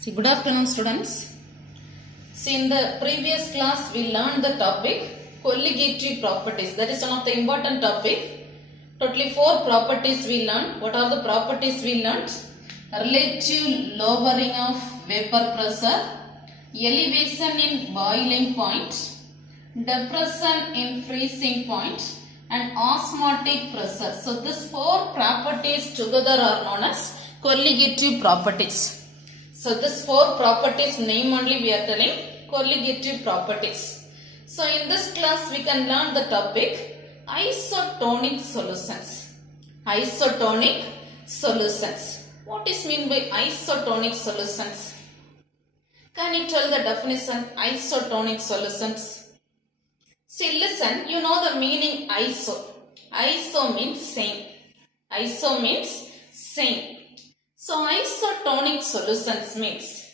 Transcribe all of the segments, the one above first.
See, good afternoon students. See, in the previous class we learned the topic colligative properties. That is one of the important topic. Totally 4 properties we learned. What are the properties we learned? Relative lowering of vapor pressure, elevation in boiling point, depression in freezing point, and osmotic pressure. So these 4 properties together are known as colligative properties. So these 4 properties name only we are telling colligative properties. So in this class we can learn the topic isotonic solutions. Isotonic solutions. What is mean by isotonic solutions? Can you tell the definition isotonic solutions? See, listen, you know the meaning iso. Iso means same. Iso means same. So isotonic solutions means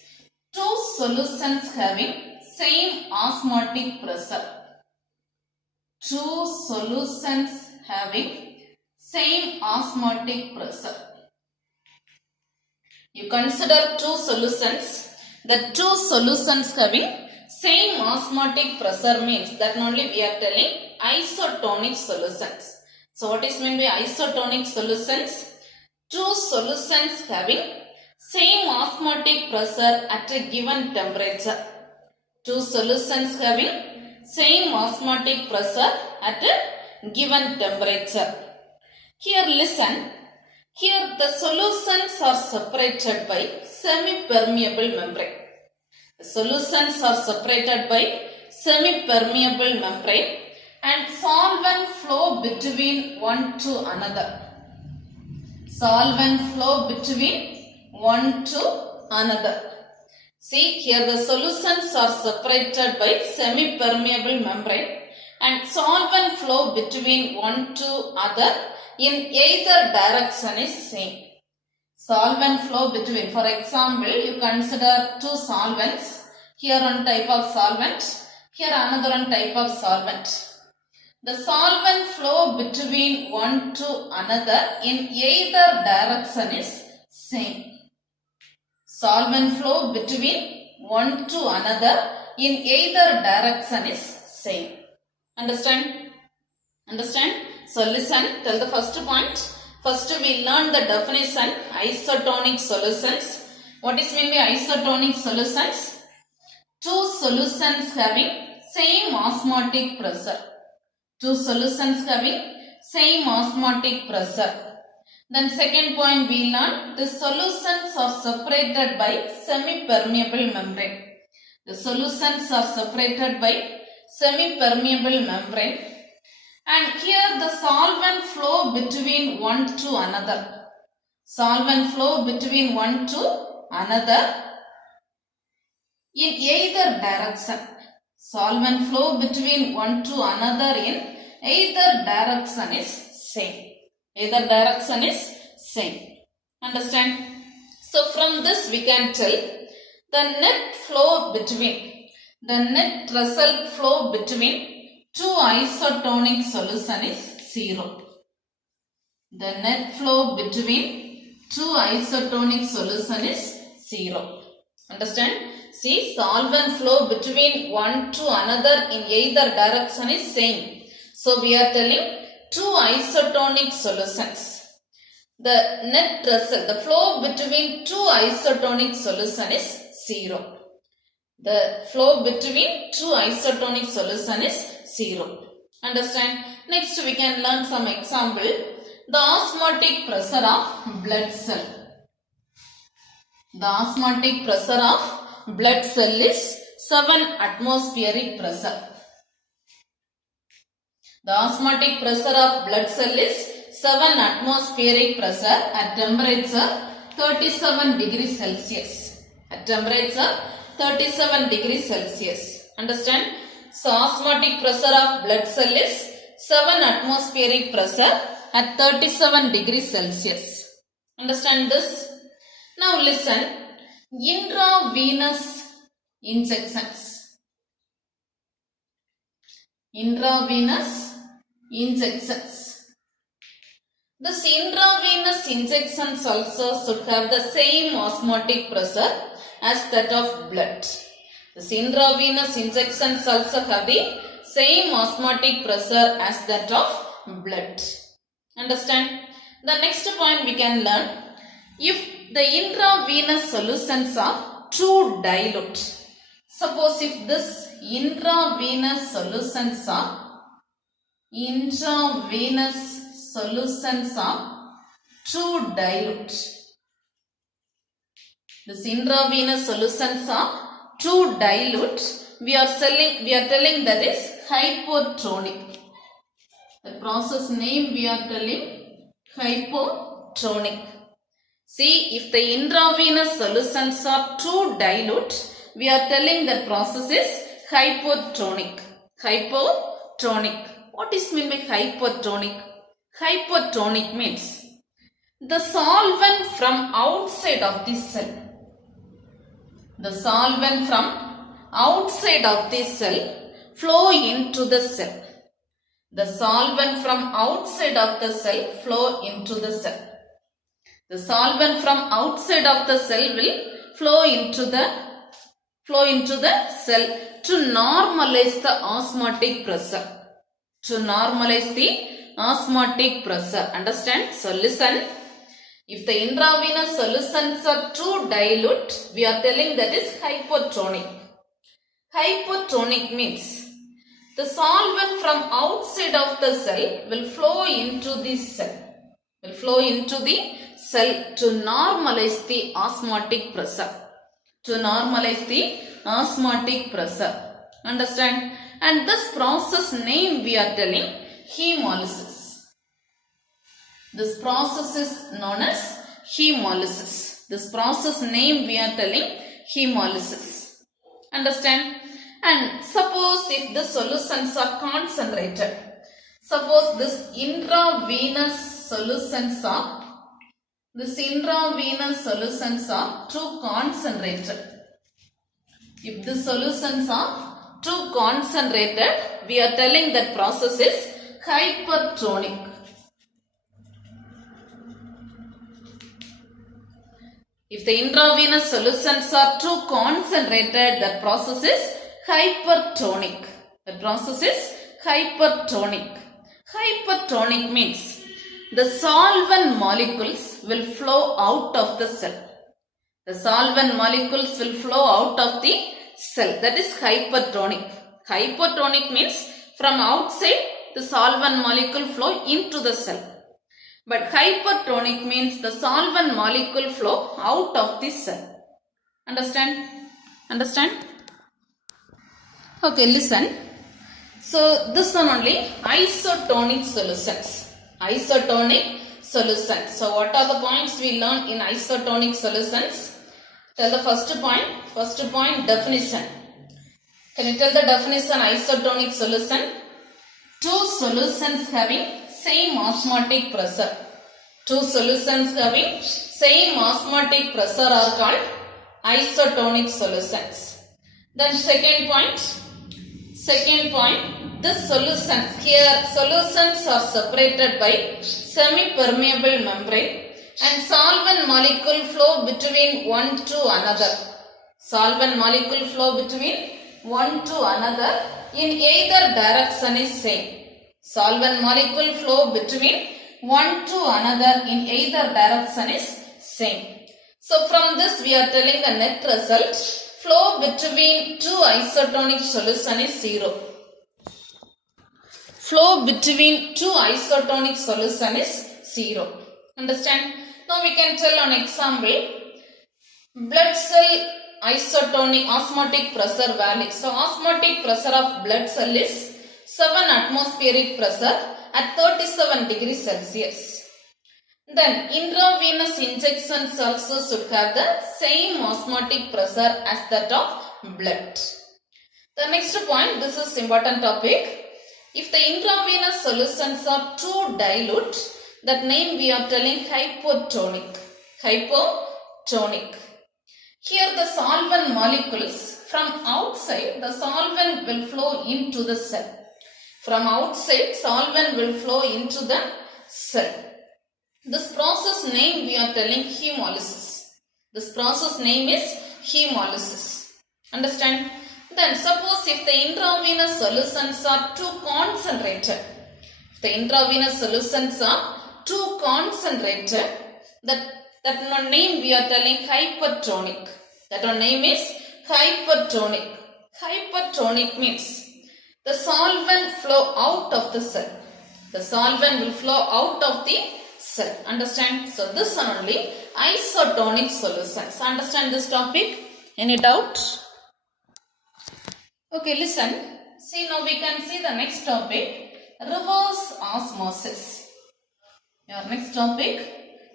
2 solutions having same osmotic pressure. 2 solutions having same osmotic pressure. You consider 2 solutions. The 2 solutions having same osmotic pressure means that only we are telling isotonic solutions. So what is meant by isotonic solutions? 2 solutions having same osmotic pressure at a given temperature. 2 solutions having same osmotic pressure at a given temperature. Here listen. Here the solutions are separated by semi-permeable membrane. The solutions are separated by semi-permeable membrane and solvent flow between one to another. Solvent flow between one to another. See, here the solutions are separated by semi-permeable membrane and solvent flow between one to other in either direction is same. Solvent flow between, for example, you consider 2 solvents. Here one type of solvent, here another one type of solvent. The solvent flow between one to another in either direction is same. Solvent flow between one to another in either direction is same. Understand? Understand? So listen, tell the first point. First we learn the definition isotonic solutions. What is meant by isotonic solutions? 2 solutions having same osmotic pressure. 2 solutions having same osmotic pressure. Then second point we learn the solutions are separated by semi-permeable membrane. The solutions are separated by semi-permeable membrane. And here the solvent flow between one to another. Solvent flow between one to another in either direction. Solvent flow between one to another in either direction is same. Either direction is same. Understand? So from this we can tell the net flow between, the net result flow between 2 isotonic solution is 0. The net flow between 2 isotonic solution is 0. Understand? See, solvent flow between one to another in either direction is same. So we are telling 2 isotonic solutions. The net result, the flow between 2 isotonic solution is 0. The flow between 2 isotonic solution is 0. Understand? Next we can learn some example. The osmotic pressure of blood cell. The osmotic pressure of blood cell is 7 atmospheric pressure. The osmotic pressure of blood cell is 7 atmospheric pressure at temperature 37 degrees Celsius. At temperature 37 degrees Celsius. Understand? So osmotic pressure of blood cell is 7 atmospheric pressure at 37 degrees Celsius. Understand this? Now listen. Intravenous injections. Intravenous injections. This intravenous injections also should have the same osmotic pressure as that of blood. This intravenous injections also have the same osmotic pressure as that of blood. Understand? The next point we can learn, if the intravenous solutions are too dilute. Suppose if this intravenous solutions are too dilute. These intravenous solutions are too dilute. We are telling that is hypotonic. The process name we are telling hypotonic. See, if the intravenous solutions are too dilute, we are telling that process is hypotonic. Hypotonic. What is meant by hypotonic? Hypotonic means the solvent from outside of the cell. The solvent from outside of the cell flow into the cell. The solvent from outside of the cell flow into the cell. The solvent from outside of the cell will flow into the cell to normalize the osmotic pressure. To normalize the osmotic pressure. Understand? So listen. If the intravenous solutions are too dilute, we are telling that is hypotonic. Hypotonic means the solvent from outside of the cell will flow into the cell. To normalize the osmotic pressure. To normalize the osmotic pressure. Understand? And this process name we are telling hemolysis. This process is known as hemolysis. This process name we are telling hemolysis. Understand? And suppose if the solutions are concentrated. Suppose this intravenous solutions are too concentrated. If the solutions are too concentrated, we are telling that process is hypertonic. If the intravenous solutions are too concentrated, that process is hypertonic. The process is hypertonic. Hypertonic means the solvent molecules will flow out of the cell. The solvent molecules will flow out of the cell. That is hypertonic. Hypotonic means from outside the solvent molecule flow into the cell. But hypertonic means the solvent molecule flow out of the cell. Understand? Okay, listen. So this one only isotonic solutions. Isotonic solutions. So what are the points we learned in isotonic solutions? Tell the first point. First point, definition. Can you tell the definition isotonic solution? Two solutions having same osmotic pressure. Two solutions having same osmotic pressure are called isotonic solutions. Then second point, this solutions, here solutions are separated by semi-permeable membrane and solvent molecule flow between one to another. Solvent molecule flow between one to another in either direction is same. Solvent molecule flow between one to another in either direction is same. So from this we are telling the net result, flow between two isotonic solution is 0. Flow between two isotonic solution is 0. Understand? Now we can tell on example, blood cell isotonic osmotic pressure value. So osmotic pressure of blood cell is 7 atmospheric pressure at 37 degrees Celsius. Then intravenous injections also should have the same osmotic pressure as that of blood. The next point, this is important topic. If the intravenous solutions are too dilute, that name we are telling hypotonic. Hypotonic. Here the solvent molecules from outside, the solvent will flow into the cell. From outside, solvent will flow into the cell. This process name we are telling hemolysis. This process name is hemolysis. Understand? Then suppose if the intravenous solutions are too concentrated. If the intravenous solutions are too concentrated, that one name we are telling hypertonic. That one name is hypertonic. Hypertonic means the solvent flow out of the cell. The solvent will flow out of the cell. Understand? So this one only isotonic solutions. Understand this topic? Any doubt? Okay, listen. See, now we can see the next topic, reverse osmosis. Your next topic,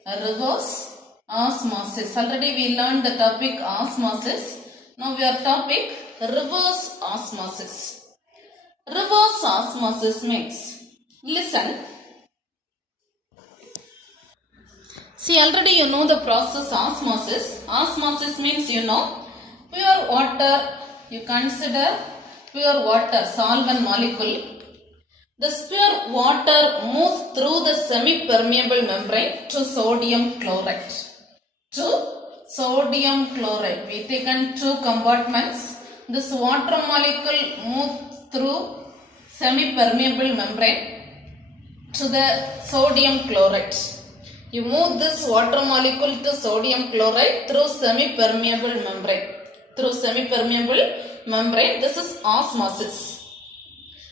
reverse osmosis. Already we learned the topic osmosis. Now we are topic reverse osmosis. Reverse osmosis means, listen. See, already you know the process osmosis. Osmosis means pure water. You consider pure water, solvent molecule. This pure water moves through the semi-permeable membrane to sodium chloride. To sodium chloride. We taken two compartments. This water molecule moves through semi-permeable membrane to the sodium chloride. You move this water molecule to sodium chloride through semi-permeable membrane. Through semi-permeable membrane. This is osmosis.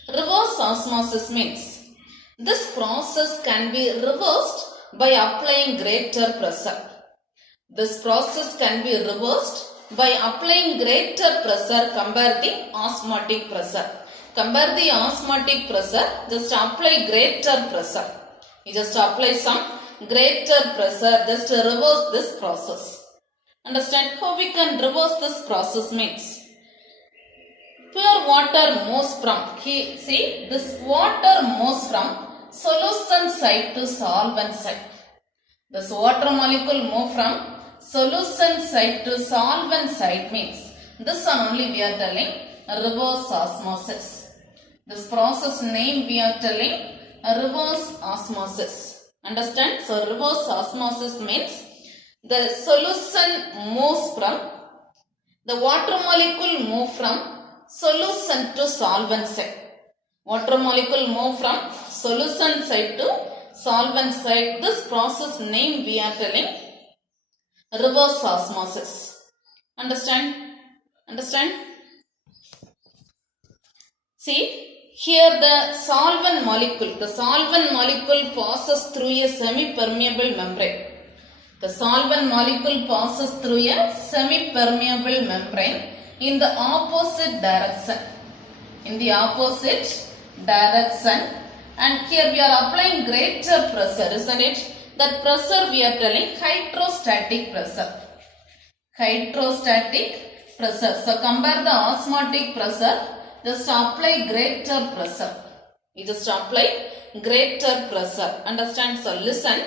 Reverse osmosis means this process can be reversed by applying greater pressure. This process can be reversed by applying greater pressure compared to the osmotic pressure. Compare the osmotic pressure, just apply greater pressure. You just apply some greater pressure just to reverse this process. Understand how we can reverse this process means? Pure water moves from, this water moves from solution side to solvent side. This water molecule moves from solution side to solvent side means this one only we are telling reverse osmosis. This process name we are telling reverse osmosis. Understand? So reverse osmosis means the solution moves from, the water molecule moves from solution to solvent side. Water molecule move from solution side to solvent side. This process name we are telling reverse osmosis. Understand? Understand? See, here the solvent molecule passes through a semi-permeable membrane. The solvent molecule passes through a semi-permeable membrane in the opposite direction. In the opposite direction. And here we are applying greater pressure, isn't it? That pressure we are telling hydrostatic pressure. Hydrostatic pressure. So compare the osmotic pressure. Just apply greater pressure. You just apply greater pressure. Understand? So listen.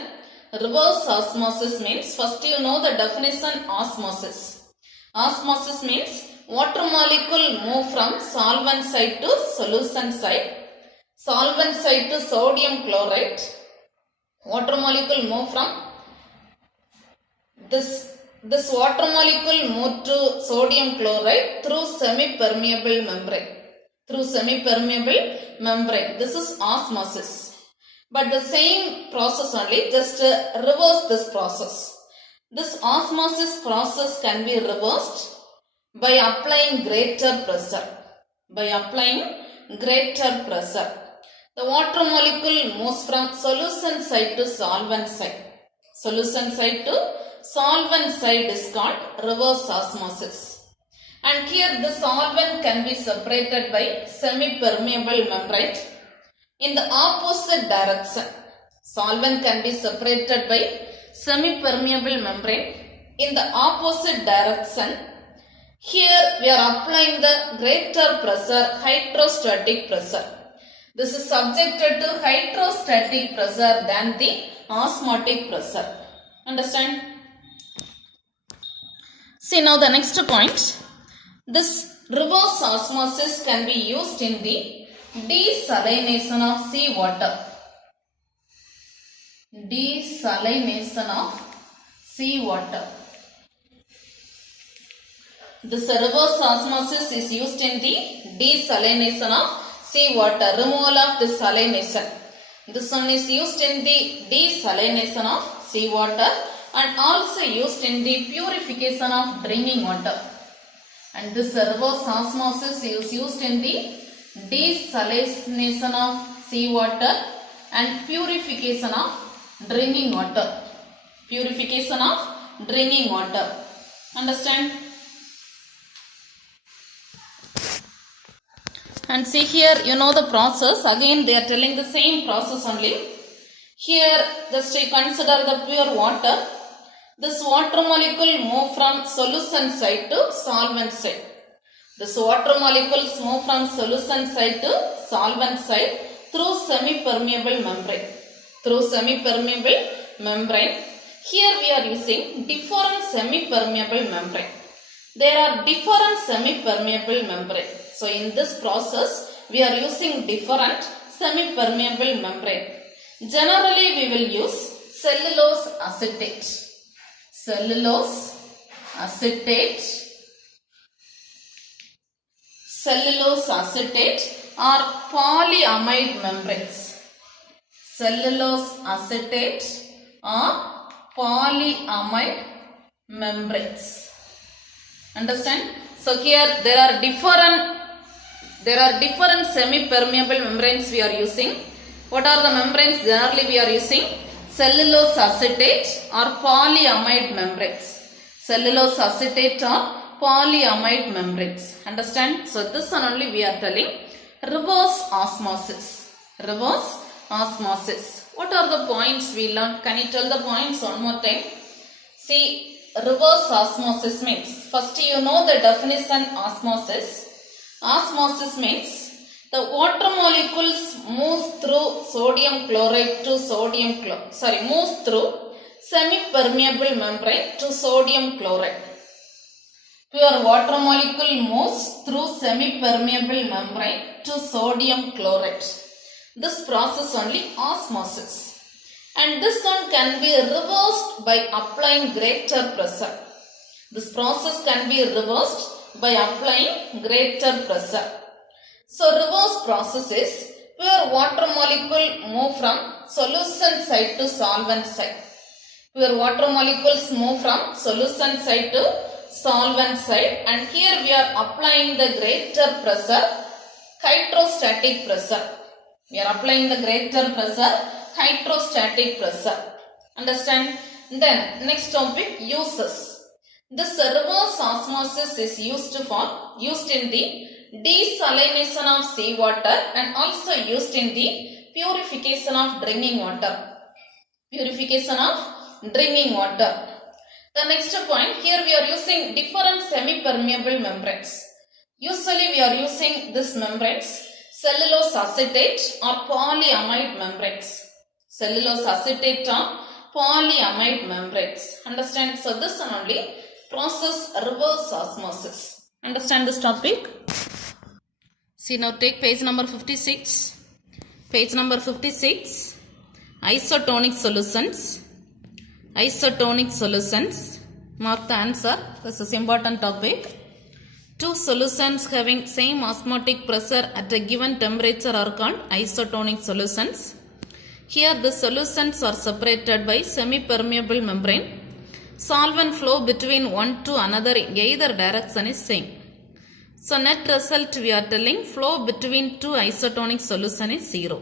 Reverse osmosis means, first you know the definition osmosis. Osmosis means water molecule move from solvent side to solution side. Solvent side to sodium chloride. Water molecule move from this water molecule move to sodium chloride through semi-permeable membrane. Through semi-permeable membrane. This is osmosis. But the same process only, just reverse this process. This osmosis process can be reversed by applying greater pressure. By applying greater pressure. The water molecule moves from solution side to solvent side. Solution side to solvent side is called reverse osmosis. And here the solvent can be separated by semi-permeable membrane. In the opposite direction, solvent can be separated by semi-permeable membrane. In the opposite direction, here we are applying the greater pressure, hydrostatic pressure. This is subjected to hydrostatic pressure than the osmotic pressure. Understand? See now the next point. This reverse osmosis can be used in the desalination of seawater. desalination of seawater. This reverse osmosis is used in the desalination of seawater, removal of desalination. This one is used in the desalination of seawater and also used in the purification of drinking water. And this reverse osmosis is used in the desalination of seawater and purification of drinking water. Purification of drinking water. Understand? And see here, you know the process. Again, they are telling the same process only. Here, just consider the pure water. This water molecule move from solution side to solvent side. This water molecules move from solution side to solvent side through semi-permeable membrane. Through semi-permeable membrane. Here we are using different semi-permeable membrane. There are different semi-permeable membrane. So in this process, we are using different semi-permeable membrane. Generally, we will use cellulose acetate. Cellulose acetate. Cellulose acetate or polyamide membranes. Cellulose acetate or polyamide membranes. Understand? So here there are different semi-permeable membranes we are using. What are the membranes generally we are using? Cellulose acetate or polyamide membranes. Cellulose acetate or polyamide membranes. Understand? So this one only we are telling reverse osmosis. Reverse osmosis. What are the points we learned? Can you tell the points one more time? See, reverse osmosis means, first you know the definition osmosis. Osmosis means the water molecules moves through sodium chloride to moves through semi-permeable membrane to sodium chloride. Pure water molecule moves through semi-permeable membrane to sodium chloride. This process only osmosis. And this one can be reversed by applying greater pressure. This process can be reversed by applying greater pressure. So reverse process is pure water molecule move from solution side to solvent side. Pure water molecules move from solution side to solvent side, and here we are applying the greater pressure, hydrostatic pressure. We are applying the greater pressure, hydrostatic pressure. Understand? Then next topic, uses. This reverse osmosis is used in the desalination of seawater and also used in the purification of drinking water. Purification of drinking water. The next point, here we are using different semi-permeable membranes. Usually we are using these membranes, cellulose acetate or polyamide membranes. Cellulose acetate or polyamide membranes. Understand? So this one only process reverse osmosis. Understand this topic? See, now take page number 56. Page number 56. Isotonic solutions. Isotonic solutions. Mark the answer. This is important topic. Two solutions having same osmotic pressure at a given temperature are called isotonic solutions. Here the solutions are separated by semi-permeable membrane. Solvent flow between one to another in either direction is same. So net result we are telling flow between two isotonic solution is 0.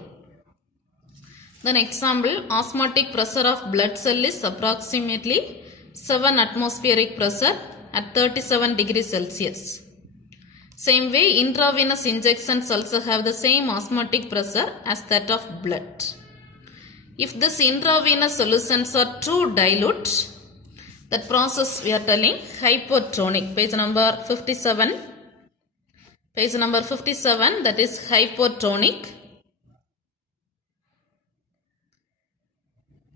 Then example, osmotic pressure of blood cell is approximately 7 atmospheric pressure at 37 degrees Celsius. Same way, intravenous injections also have the same osmotic pressure as that of blood. If these intravenous solutions are too dilute, that process we are telling hypotonic. Page number 57. Page number 57, that is hypotonic.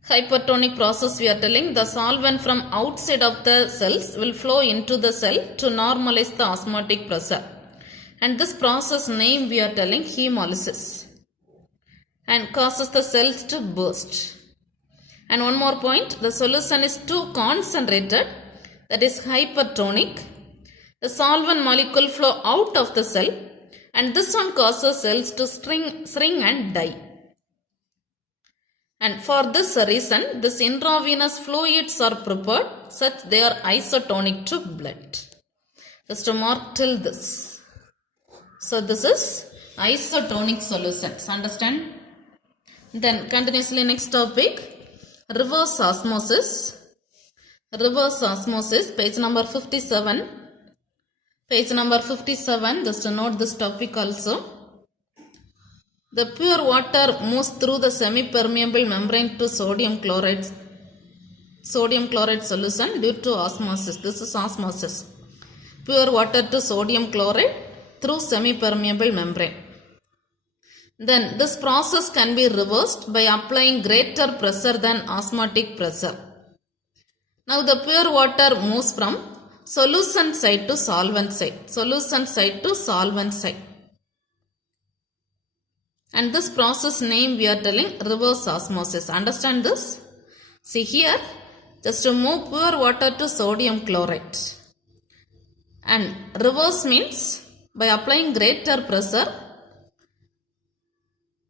Hypotonic process we are telling the solvent from outside of the cells will flow into the cell to normalize the osmotic pressure. And this process name we are telling hemolysis and causes the cells to burst. And one more point, the solution is too concentrated, that is hypertonic. The solvent molecule flow out of the cell, and this one causes cells to shrink and die. And for this reason, this intravenous fluids are prepared such they are isotonic to blood. Just to mark till this. So this is isotonic solutions. Understand? Then continuously next topic. Reverse osmosis. Reverse osmosis, page number 57. Page number 57, just to note this topic also. The pure water moves through the semi-permeable membrane to sodium chloride solution due to osmosis. This is osmosis. Pure water to sodium chloride through semi-permeable membrane. Then this process can be reversed by applying greater pressure than osmotic pressure. Now the pure water moves from solution side to solvent side. Solution side to solvent side. And this process name we are telling reverse osmosis. Understand this? See here, just to move pure water to sodium chloride. And reverse means by applying greater pressure,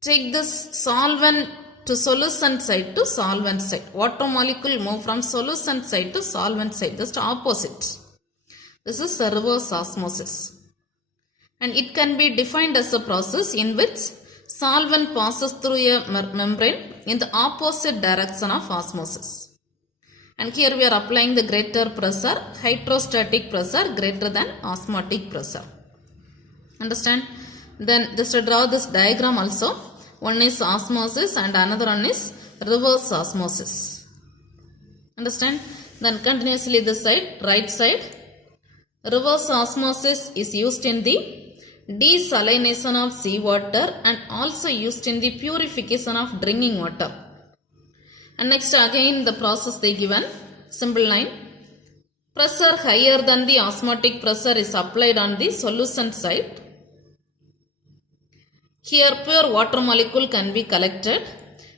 take this solvent to solution side to solvent side. Water molecule move from solution side to solvent side, just opposite. This is a reverse osmosis. And it can be defined as a process in which solvent passes through a membrane in the opposite direction of osmosis. And here we are applying the greater pressure, hydrostatic pressure greater than osmotic pressure. Understand? Then just to draw this diagram also. One is osmosis and another one is reverse osmosis. Understand? Then continuously this side, right side. Reverse osmosis is used in the desalination of seawater and also used in the purification of drinking water. And next again the process they given, simple line. Pressure higher than the osmotic pressure is applied on the solution side. Here pure water molecule can be collected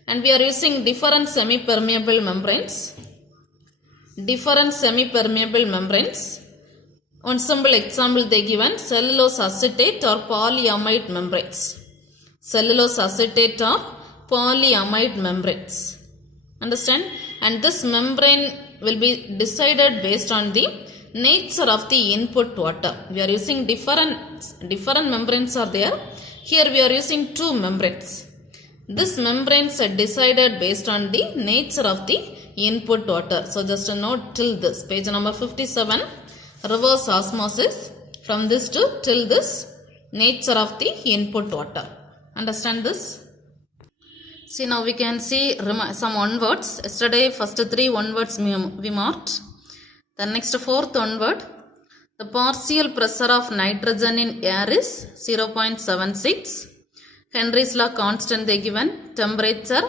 and we are using different semi-permeable membranes. Different semi-permeable membranes. One simple example they given, cellulose acetate or polyamide membranes. Cellulose acetate or polyamide membranes. Understand? And this membrane will be decided based on the nature of the input water. We are using different membranes are there. Here we are using two membranes. This membranes are decided based on the nature of the input water. So just a note till this, page number 57, reverse osmosis, from this to till this, nature of the input water. Understand this? See, now we can see some one words. Yesterday first three one words we marked. The next fourth one word. The partial pressure of nitrogen in air is 0.76. Henry's law constant they given. Temperature.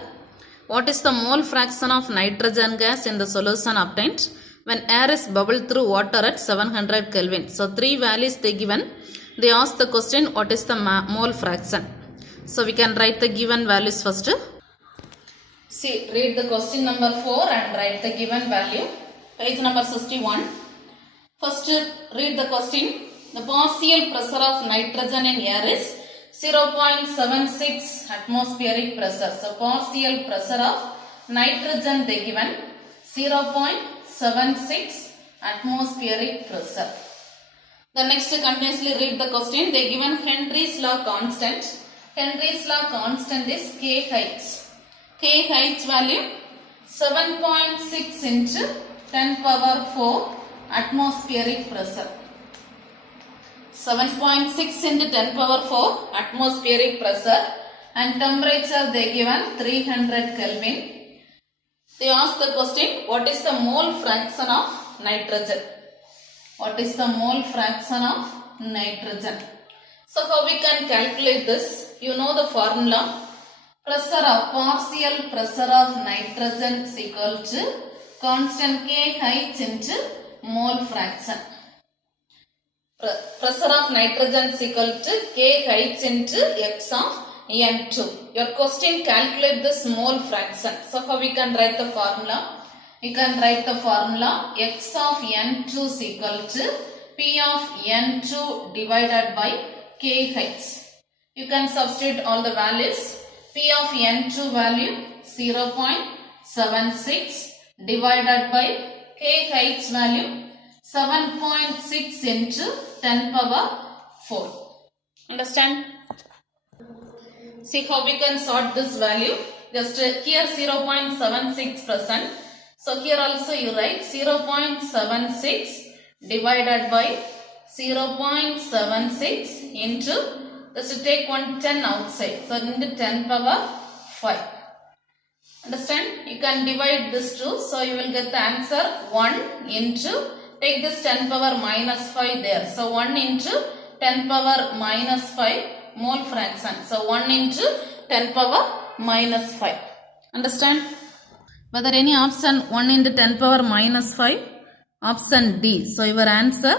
What is the mole fraction of nitrogen gas in the solution obtained when air is bubbled through water at 700 Kelvin? So three values they given. They ask the question what is the mole fraction. So we can write the given values first. See, read the question number 4 and write the given value. Page number 61. First, read the question. The partial pressure of nitrogen in air is 0.76 atmospheric pressure. So, partial pressure of nitrogen they given 0.76 atmospheric pressure. The next, continuously read the question. They given Henry's law constant. Henry's law constant is KH. KH value 7.6 into 10 power 4 atmospheric pressure. 7.6 into 10 power 4 atmospheric pressure, and temperature they given 300 Kelvin. They ask the question, what is the mole fraction of nitrogen? What is the mole fraction of nitrogen? So how we can calculate this? You know the formula. Partial pressure of nitrogen is equal to constant KH into mole fraction. Pressure of nitrogen is equal to KH into X of N2. Your question, calculate this mole fraction. So how we can write the formula? We can write the formula x of N2 is equal to P of N2 divided by KH. You can substitute all the values. P of N2 value 0.76 divided by KH value 7.6 into 10 power 4. Understand? See how we can sort this value. Just here 0.76%. So here also you write 0.76 divided by 0.76 into, just take one 10 outside. So into 10 power 5. Understand? You can divide this two. So you will get the answer 1 into, take this 10 power minus 5 there. So 1 into 10 power minus 5 mole fraction. So 1 into 10 power minus 5. Understand? Whether any option 1 into 10 power minus 5? Option D. So your answer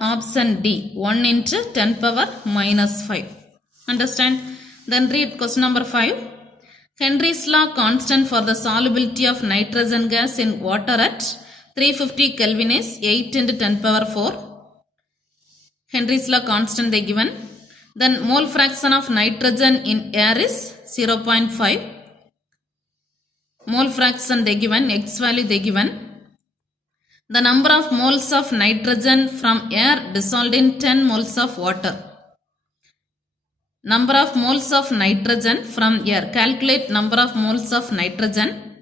option D. 1 into 10 power minus 5. Understand? Then read question number 5. Henry's law constant for the solubility of nitrogen gas in water at 350 Kelvin is 8 into 10 power 4. Henry's law constant they given. Then mole fraction of nitrogen in air is 0.5. Mole fraction they given, X value they given. The number of moles of nitrogen from air dissolved in 10 moles of water. Number of moles of nitrogen from air. Calculate number of moles of nitrogen.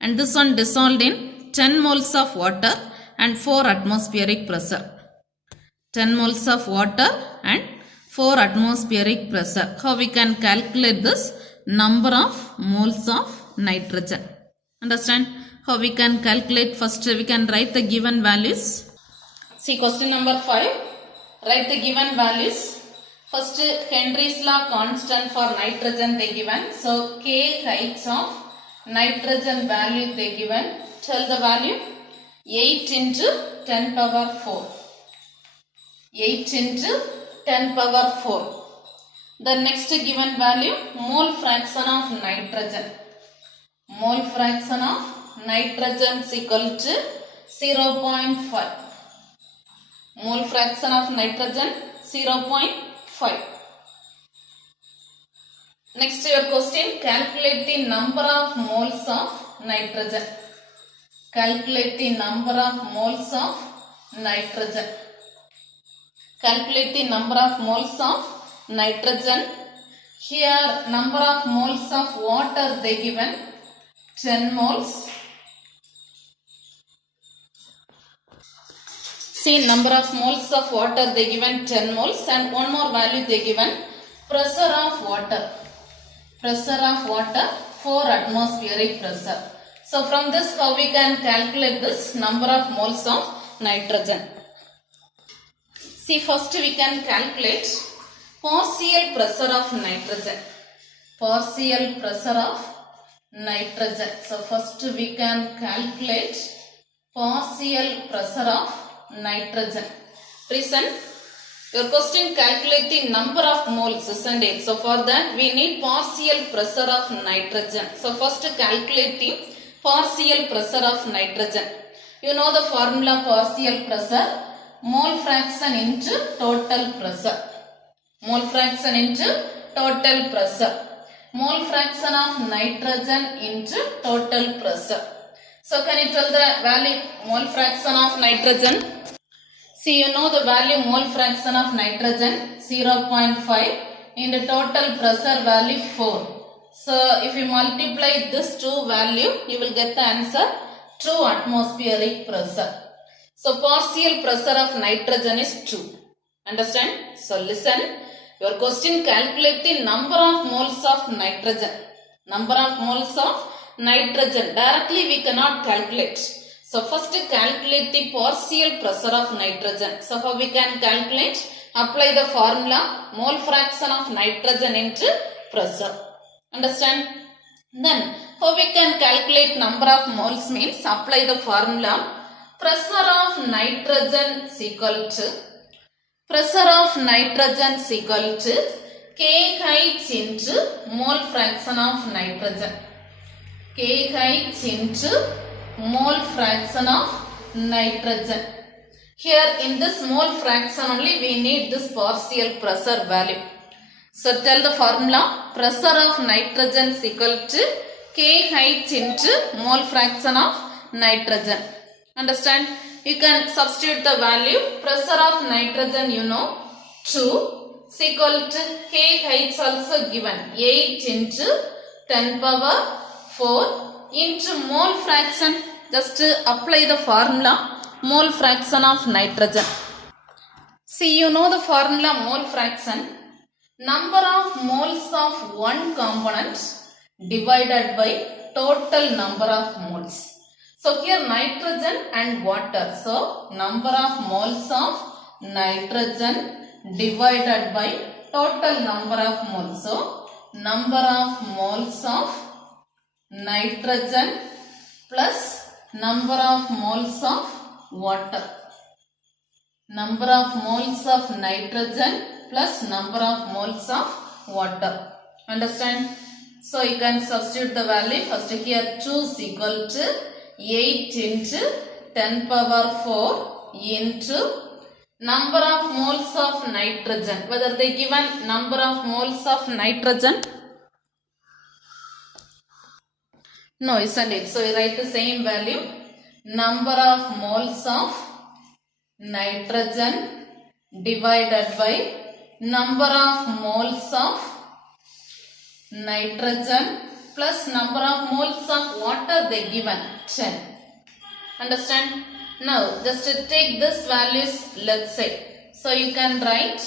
And this one dissolved in 10 moles of water and 4 atmospheric pressure. 10 moles of water and 4 atmospheric pressure. How we can calculate this number of moles of nitrogen? Understand? How we can calculate? First we can write the given values. See question number 5. Write the given values. First Henry's law constant for nitrogen they given. So KH of nitrogen value they given. Tell the value. 8 into 10 power 4. 8 into 10 power 4. The next given value, mole fraction of nitrogen. Mole fraction of nitrogen is equal to 0.5. Mole fraction of nitrogen 0.5. Next your question, calculate the number of moles of nitrogen. Calculate the number of moles of nitrogen. Calculate the number of moles of nitrogen. Here number of moles of water they given 10 moles. See number of moles of water they given 10 moles and one more value they given pressure of water. Pressure of water 4 atmospheric pressure. So from this how we can calculate this number of moles of nitrogen. See first we can calculate partial pressure of nitrogen. Partial pressure of nitrogen. So first we can calculate partial pressure of nitrogen. Reason, your question calculate the number of moles, isn't it? So for that we need partial pressure of nitrogen. So first calculate the partial pressure of nitrogen. You know the formula partial pressure. Mole fraction into total pressure. Mole fraction into total pressure. Mole fraction of nitrogen into total pressure. So can you tell the value mole fraction of nitrogen? See you know the value mole fraction of nitrogen 0.5 into total pressure value 4. So if you multiply this two value you will get the answer 2 atmospheric pressure. So partial pressure of nitrogen is 2. Understand? So listen. Your question, calculate the number of moles of nitrogen. Number of moles of nitrogen. Directly we cannot calculate. So first calculate the partial pressure of nitrogen. So how we can calculate? Apply the formula mole fraction of nitrogen into pressure. Understand? Then how we can calculate number of moles means apply the formula pressure of nitrogen is equal to kH into mole fraction of nitrogen. kH into mole fraction of nitrogen. Here in this mole fraction only we need this partial pressure value. So tell the formula. Pressure of nitrogen is equal to kH into mole fraction of nitrogen. Understand? You can substitute the value. Pressure of nitrogen you know 2 is equal to kH also given 8 into 10 power 4 into mole fraction. Just apply the formula mole fraction of nitrogen. See, you know the formula mole fraction. Number of moles of one component divided by total number of moles. So here nitrogen and water. So number of moles of nitrogen divided by total number of moles. So number of moles of nitrogen plus number of moles of water. Number of moles of nitrogen plus number of moles of water. Understand? So you can substitute the value. First here 2 is equal to 8 into 10 power 4 into number of moles of nitrogen. Whether they given number of moles of nitrogen? No, isn't it? So you write the same value. Number of moles of nitrogen divided by number of moles of nitrogen plus number of moles of water they given 10. Understand? Now just take this values left side. So you can write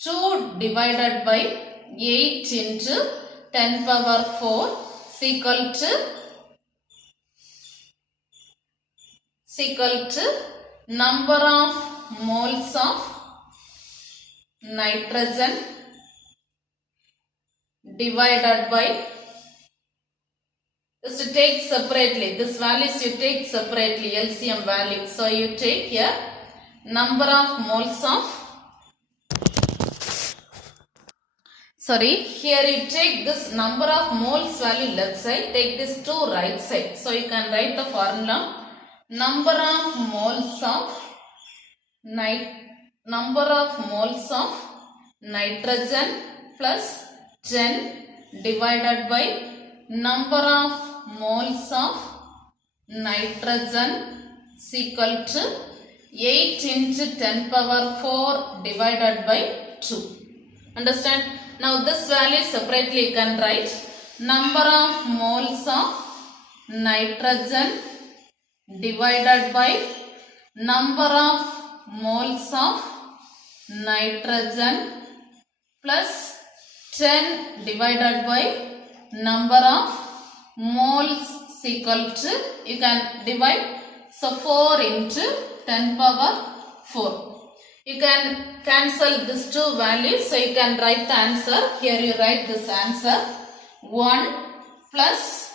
2 divided by 8 into 10 power 4 is equal to number of moles of nitrogen divided by, just to take separately, this values you take separately, LCM value. So you take here number of moles of, here you take this number of moles value left side, take this to right side. So you can write the formula. Number of moles of nitrogen plus 10 divided by number of moles of nitrogen is equal to 8 into 10 power 4 divided by 2. Understand? Now this value separately you can write number of moles of nitrogen divided by number of moles of nitrogen plus 10 divided by number of moles is equal to, you can divide, so 4 into 10 power 4. You can cancel these two values, so you can write the answer. Here you write this answer 1 plus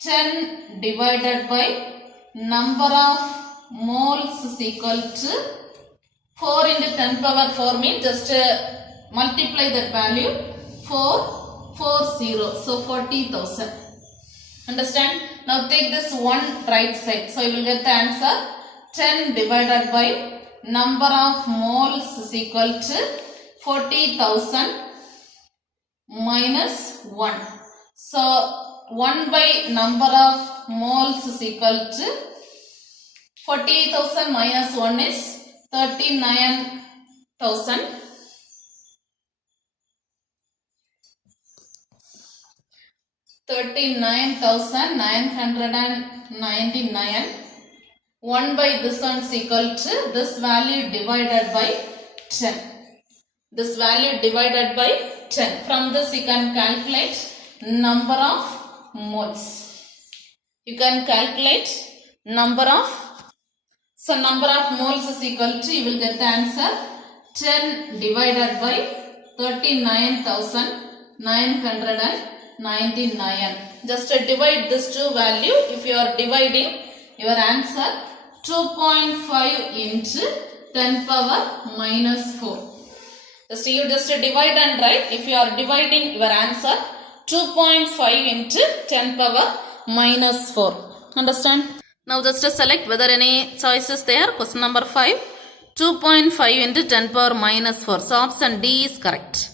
10 divided by number of moles is equal to 4 into 10 power 4 means just multiply that value 440, so 40,000. Understand? Now take this one right side, so you will get the answer 10 divided by number of moles is equal to 40,000 minus 1. So 1 by number of moles is equal to 40,000 minus 1 is 39,000. 39,999. 1 by this one is equal to this value divided by 10. This value divided by 10. From this you can calculate number of moles. You can calculate number of, so number of moles is equal to, you will get the answer 10 divided by 39,999. Just divide this two value. If you are dividing, your answer 2.5 into 10 power minus 4. You just divide and write. If you are dividing your answer, 2.5 into 10 power minus 4. Understand? Now just select whether any choice is there. Question number 5. 2.5 into 10 power minus 4. So option D is correct.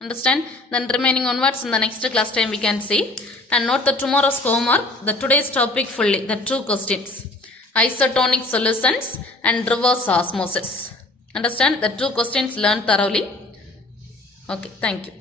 Understand? Then remaining onwards in the next class time we can see. And note the tomorrow's homework, the today's topic fully, the 2 questions. Isotonic solutions and reverse osmosis. Understand? The 2 questions learned thoroughly. Okay, thank you.